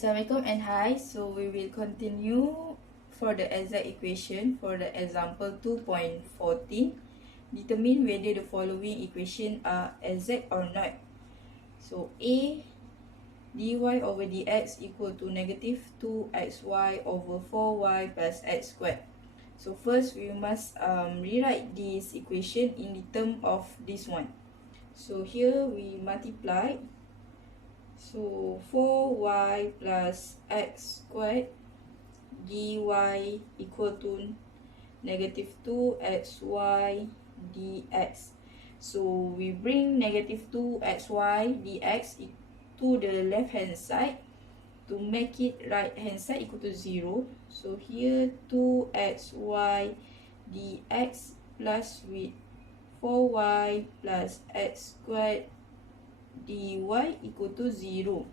Assalamualaikum and hi. So we will continue for the exact equation for the example 2.14. Determine whether the following equation are exact or not. So A dy over dx equal to negative 2xy over 4y plus x squared. So first we must rewrite this equation in the term of this one. So here we multiply. So 4y plus x squared dy equal to negative 2xy dx. So we bring negative 2xy dx to the left hand side to make it right hand side equal to 0. So here 2xy dx plus with 4y plus x squared dy equal to 0.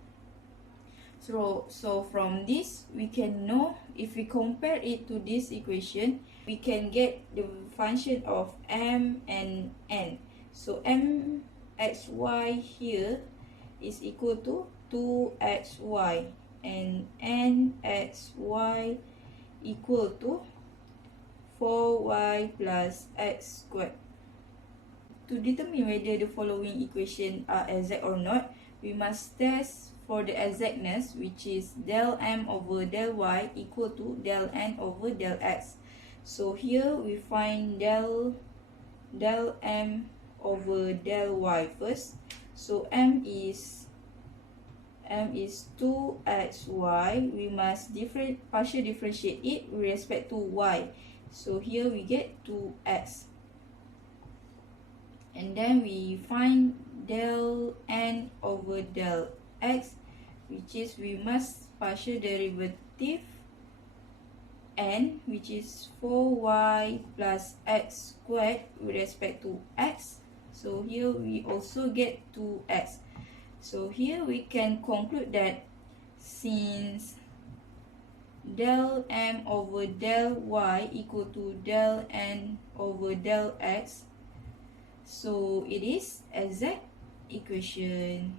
So from this we can know, if we compare it to this equation, we can get the function of m and n. So mxy here is equal to 2xy and nxy equal to 4y plus x squared. To determine whether the following equation are exact or not, we must test for the exactness, which is del m over del y equal to del n over del x. So here we find del m over del y first. So m is 2xy. We must partial differentiate it with respect to y. So here we get 2x. And then we find del n over del x, which is we must partial derivative n, which is 4y plus x squared with respect to x. So here we also get 2x. So here we can conclude that since del m over del y equal to del n over del x, so it is exact equation.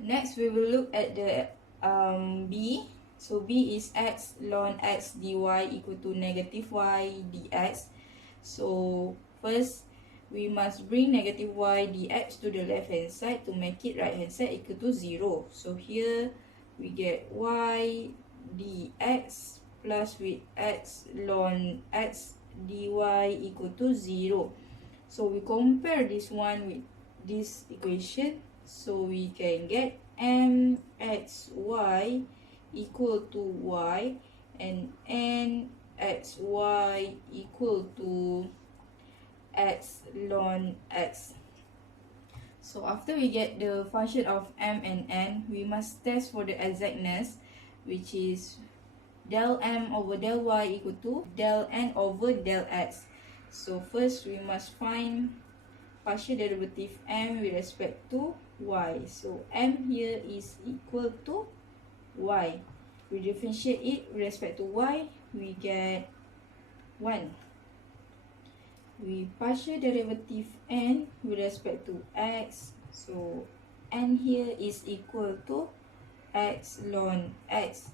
Next we will look at the b. So b is x ln x dy equal to negative y dx. So first we must bring negative y dx to the left hand side to make it right hand side equal to 0. So here we get y dx plus with x ln x dy equal to 0. So we compare this one with this equation. So we can get mxy equal to y and nxy equal to x ln x. So after we get the function of m and n, we must test for the exactness, which is del m over del y equal to del n over del x. So first we must find partial derivative m with respect to y. So m here is equal to y. We differentiate it with respect to y, we get 1. We partial derivative n with respect to x. So n here is equal to x ln x.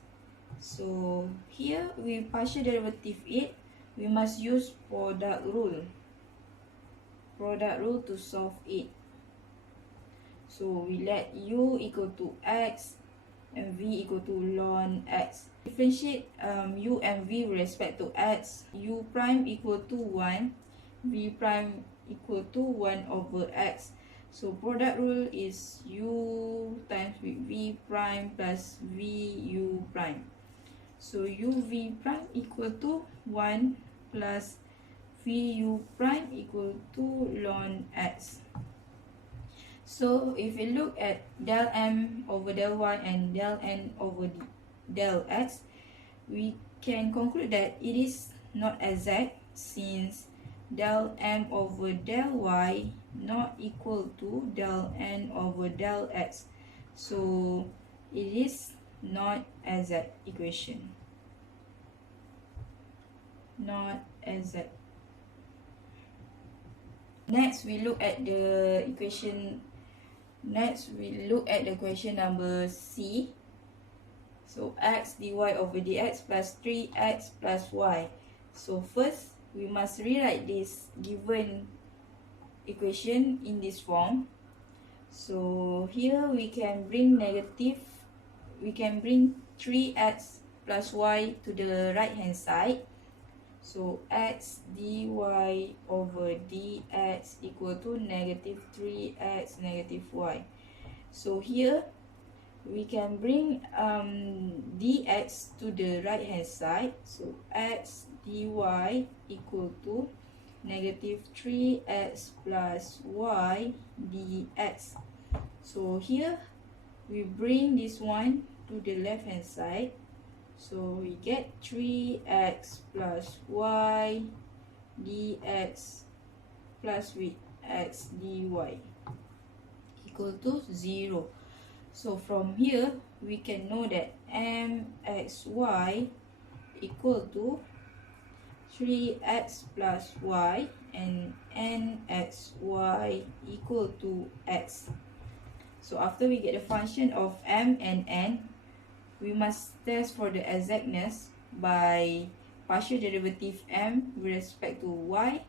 So here we partial derivative it. We must use product rule to solve it. So we let u equal to x and v equal to ln x. Differentiate u and v with respect to x. U prime equal to 1, v prime equal to 1 over x. So product rule is u times with v prime plus v u prime. So uv prime equal to 1 plus vu prime equal to ln x. So if we look at del m over del y and del n over del x, we can conclude that it is not exact, since del m over del y not equal to del n over del x. So it is not exact equation. Not exact. Next we look at the equation. Next we look at the question number C. So x dy over dx plus 3x plus y. So first, we must rewrite this given equation in this form. So here we can bring 3x plus y to the right hand side. So x dy over dx equal to negative 3x negative y. So here we can bring dx to the right hand side. So x dy equal to negative 3x plus y dx. So here we bring this one to the left hand side. So we get 3x plus y dx plus with x dy equal to 0. So from here we can know that mxy equal to 3x plus y and nxy equal to x. So after we get the function of m and n, we must test for the exactness by partial derivative m with respect to y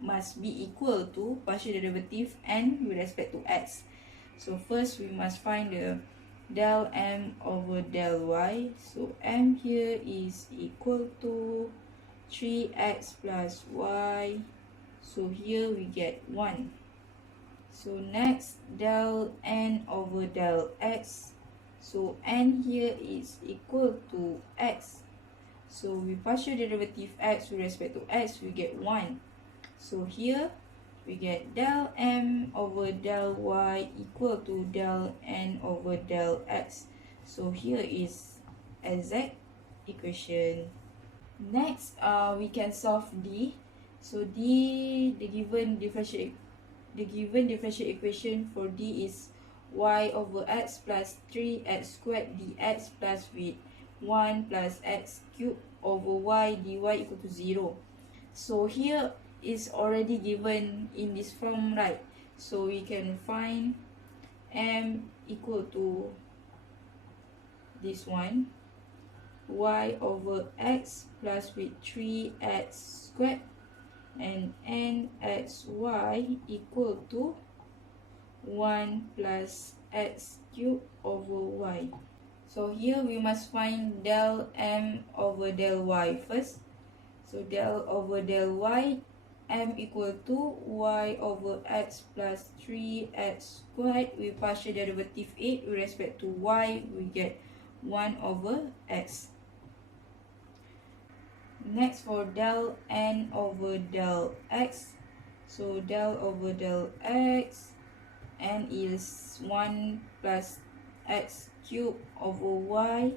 must be equal to partial derivative n with respect to x. So first we must find the del m over del y. So m here is equal to 3x plus y. So here we get 1. So next, del n over del x. So n here is equal to x. So with partial derivative x with respect to x, we get 1. So here we get del m over del y equal to del n over del x. So here is exact equation. Next, we can solve D. So D, the given differential equation for D is y over x plus 3x squared dx plus with 1 plus x cubed over y dy equal to 0. So here is already given in this form, right? So we can find m equal to this one, y over x plus with 3x squared, and nxy equal to 1 plus x cubed over y. So here we must find del m over del y first. So del over del y, m equal to y over x plus 3x squared with partial derivative 8 with respect to y, we get 1 over x. Next, for del n over del x. So del over del x, n is 1 plus x cubed over y.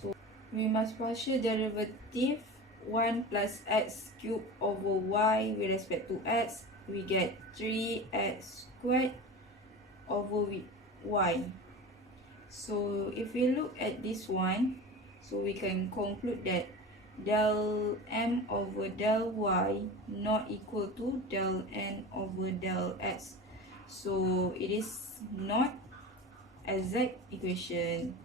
So we must partial derivative 1 plus x cubed over y with respect to x. We get 3x squared over with y. So if we look at this one, so we can conclude that del m over del y not equal to del n over del x. So it is not exact equation.